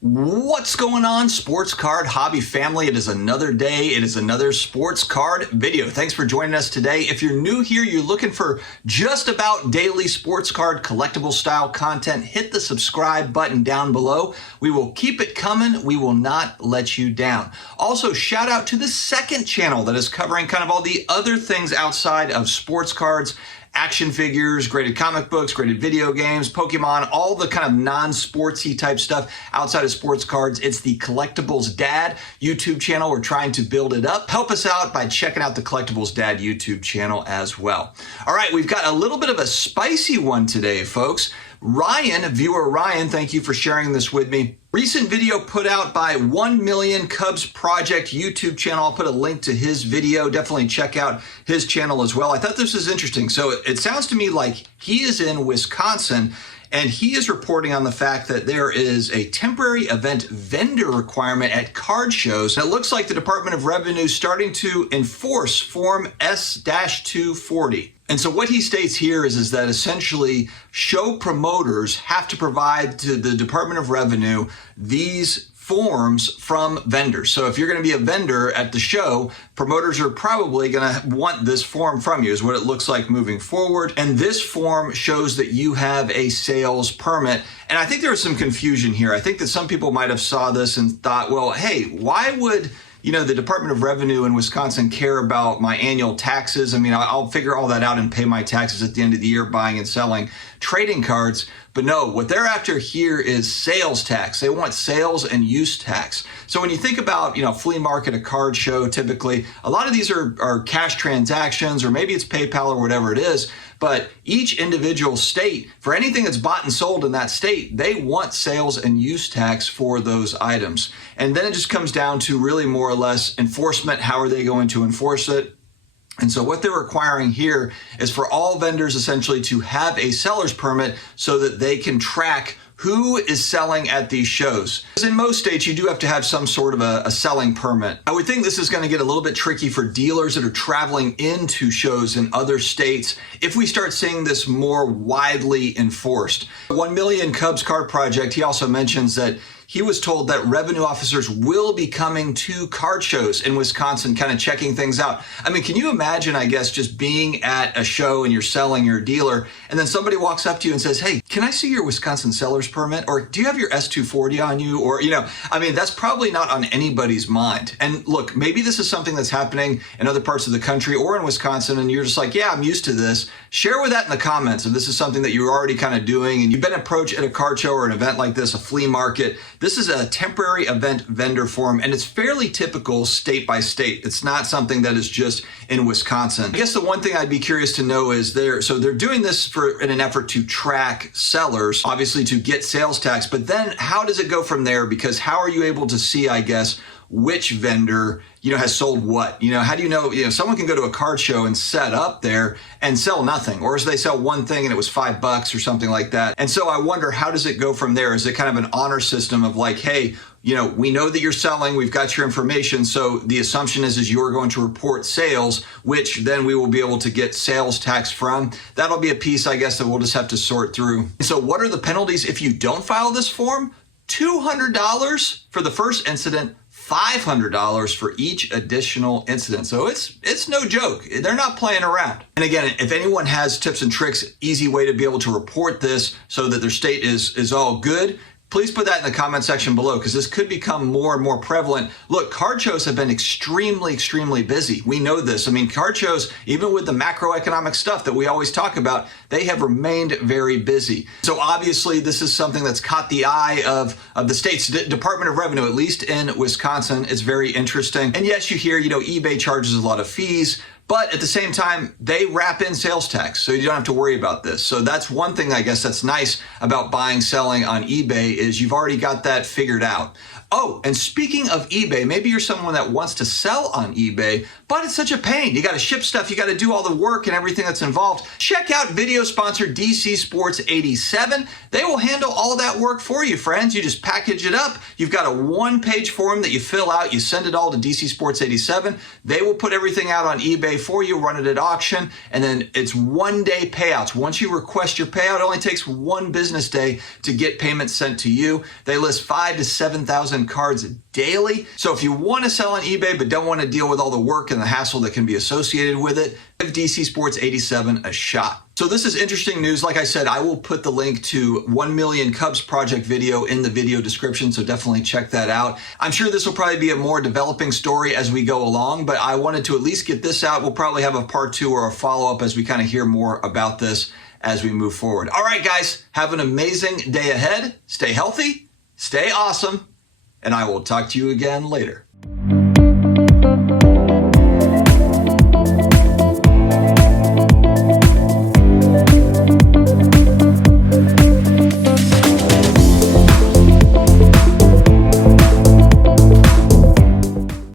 What's going on, sports card hobby family? It is another day. It is another sports card video. Thanks for joining us today. If you're new here, you're looking for just about daily sports card collectible style content, hit the subscribe button down below. We will keep it coming. We will not let you down. Also, shout out to the second channel that is covering kind of all the other things outside of sports cards. Action figures, graded comic books, graded video games, Pokemon, all the kind of non-sportsy type stuff outside of sports cards. It's the Collectibles Dad YouTube channel. We're trying to build it up. Help us out by checking out the Collectibles Dad YouTube channel as well. All right, we've got a little bit of a spicy one today, folks. Viewer Ryan, thank you for sharing this with me. Recent video put out by 1 Million Cubs Project YouTube channel. I'll put a link to his video. Definitely check out his channel as well. I thought this was interesting. So it sounds to me like he is in Wisconsin, and he is reporting on the fact that there is a temporary event vendor requirement at card shows. And it looks like the Department of Revenue is starting to enforce Form S-240. And so what he states here is that essentially show promoters have to provide to the Department of Revenue these forms from vendors. So if you're going to be a vendor at the show, promoters are probably going to want this form from you, is what it looks like moving forward. And this form shows that you have a sales permit. And I think there was some confusion here. I think that some people might have saw this and thought, well, hey, why would the Department of Revenue in Wisconsin care about my annual taxes? I mean, I'll figure all that out and pay my taxes at the end of the year buying and selling trading cards. But no, what they're after here is sales tax. They want sales and use tax. So when you think about, flea market, a card show, typically, a lot of these are cash transactions, or maybe it's PayPal or whatever it is. But each individual state, for anything that's bought and sold in that state, they want sales and use tax for those items. And then it just comes down to really more or less enforcement. How are they going to enforce it? And so what they're requiring here is for all vendors essentially to have a seller's permit so that they can track who is selling at these shows. Because in most states, you do have to have some sort of a selling permit. I would think this is going to get a little bit tricky for dealers that are traveling into shows in other states if we start seeing this more widely enforced. 1 Million Cubs Card Project, he also mentions that he was told that revenue officers will be coming to card shows in Wisconsin, kind of checking things out. I mean, can you imagine, I guess, just being at a show and you're selling, you're a dealer, and then somebody walks up to you and says, hey, can I see your Wisconsin seller's permit? Or do you have your S-240 on you? Or, I mean, that's probably not on anybody's mind. And look, maybe this is something that's happening in other parts of the country or in Wisconsin, and you're just like, yeah, I'm used to this. Share with that in the comments if this is something that you're already kind of doing and you've been approached at a card show or an event like this, a flea market. This is a temporary event vendor form, and it's fairly typical state by state. It's not something that is just in Wisconsin. I guess the one thing I'd be curious to know is they're doing this in an effort to track sellers, obviously to get sales tax, but then how does it go from there? Because how are you able to see, I guess, which vendor has sold what? How do you know? Someone can go to a card show and set up there and sell nothing, or they sell one thing and it was $5 or something like that. And so I wonder, how does it go from there? Is it kind of an honor system of like, hey, we know that you're selling, we've got your information, so the assumption is you're going to report sales, which then we will be able to get sales tax from. That'll be a piece, I guess, that we'll just have to sort through. So what are the penalties if you don't file this form? $200 for the first incident, $500 for each additional incident. So it's no joke. They're not playing around. And again, if anyone has tips and tricks, easy way to be able to report this so that their state is all good, please put that in the comment section below, because this could become more and more prevalent. Look, card shows have been extremely, extremely busy. We know this. I mean, card shows, even with the macroeconomic stuff that we always talk about, they have remained very busy. So obviously, this is something that's caught the eye of the state's Department of Revenue, at least in Wisconsin. It's very interesting. And yes, you hear, eBay charges a lot of fees, but at the same time, they wrap in sales tax, so you don't have to worry about this. So that's one thing, I guess, that's nice about buying, selling on eBay is you've already got that figured out. Oh, and speaking of eBay, maybe you're someone that wants to sell on eBay, but it's such a pain. You got to ship stuff, you got to do all the work and everything that's involved. Check out video sponsor DC Sports 87. They will handle all of that work for you, friends. You just package it up. You've got a one-page form that you fill out. You send it all to DC Sports 87. They will put everything out on eBay for you, run it at auction, and then it's one-day payouts. Once you request your payout, it only takes one business day to get payments sent to you. They list 5,000 to 7,000 cards daily. So if you want to sell on eBay but don't want to deal with all the work and the hassle that can be associated with it, give DC Sports 87 a shot. So this is interesting news. Like I said, I will put the link to 1 Million Cubs project video in the video description, so definitely check that out. I'm sure this will probably be a more developing story as we go along, but I wanted to at least get this out. We'll probably have a part 2 or a follow-up as we kind of hear more about this as we move forward. All right, guys, have an amazing day ahead. Stay healthy, stay awesome, and I will talk to you again later.